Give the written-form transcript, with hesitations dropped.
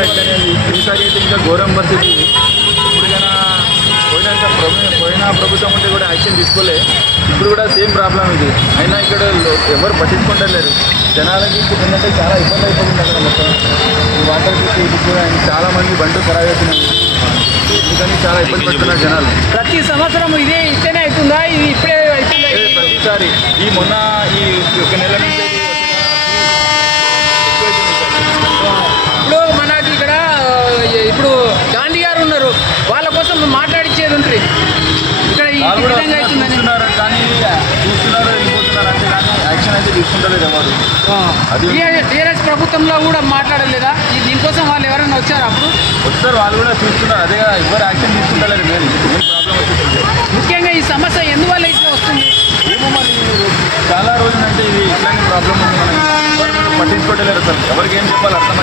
కూడా ఇట్లనే ఈసారి అయితే ఇంకా ఘోరం పరిస్థితి. ఇప్పటికైనా పోయిన ప్రభుత్వం ఉంటే కూడా యాక్షన్ తీసుకోలే. ఇప్పుడు కూడా సేమ్ ప్రాబ్లం ఇది. అయినా ఇక్కడ ఎవరు పట్టించుకుంటలేరు. జనాలకి ఏంటంటే చాలా ఇబ్బంది అయిపోతుంది అక్కడ మొత్తం. ఈ వాటర్ కూడా చాలామంది బండ్లు ఖరాబ్ అవుతున్నాయి. ఎందుకని చాలా ఇబ్బంది పడుతున్నారు జనాలు. ప్రతి సంవత్సరం ఇట్లనే అవుతుందా? ఇది ఇప్పుడే అవుతుందా? ప్రతిసారి మొన్న ఈ ఒక నెల నుంచి ఇప్పుడు మనకి ఇక్కడ ఇప్పుడు గాంధీ గారు ఉన్నారు, వాళ్ళ కోసం మాట్లాడించేది ఉంటుంది. ఇక్కడ ఈ విధంగా అవుతుందని కానీ చూస్తున్నారు, వెళ్ళిపోతున్నారు అంతే. కానీ యాక్షన్ అయితే తీసుకుంటలేదు ఎవరు. టీఆర్ఎస్ ప్రభుత్వంలో కూడా మాట్లాడలేదా? దీనికోసం వాళ్ళు ఎవరైనా వచ్చారు? అప్పుడు వస్తారు, వాళ్ళు కూడా చూస్తున్నారు. అదే ఎవరు యాక్షన్ తీసుకుంటలేరు. ఏం ప్రాబ్లం వచ్చింది. ముఖ్యంగా ఈ సమస్య ఎందువల్ల ఇట్లా వస్తుంది ఏమో మరి. చాలా రోజులంటే ఇది ఇట్లాంటి ప్రాబ్లం ఉంది. మనకి పట్టించుకోవట్లేదు అసలు. ఎవరికి ఏం చెప్పాలి అర్థం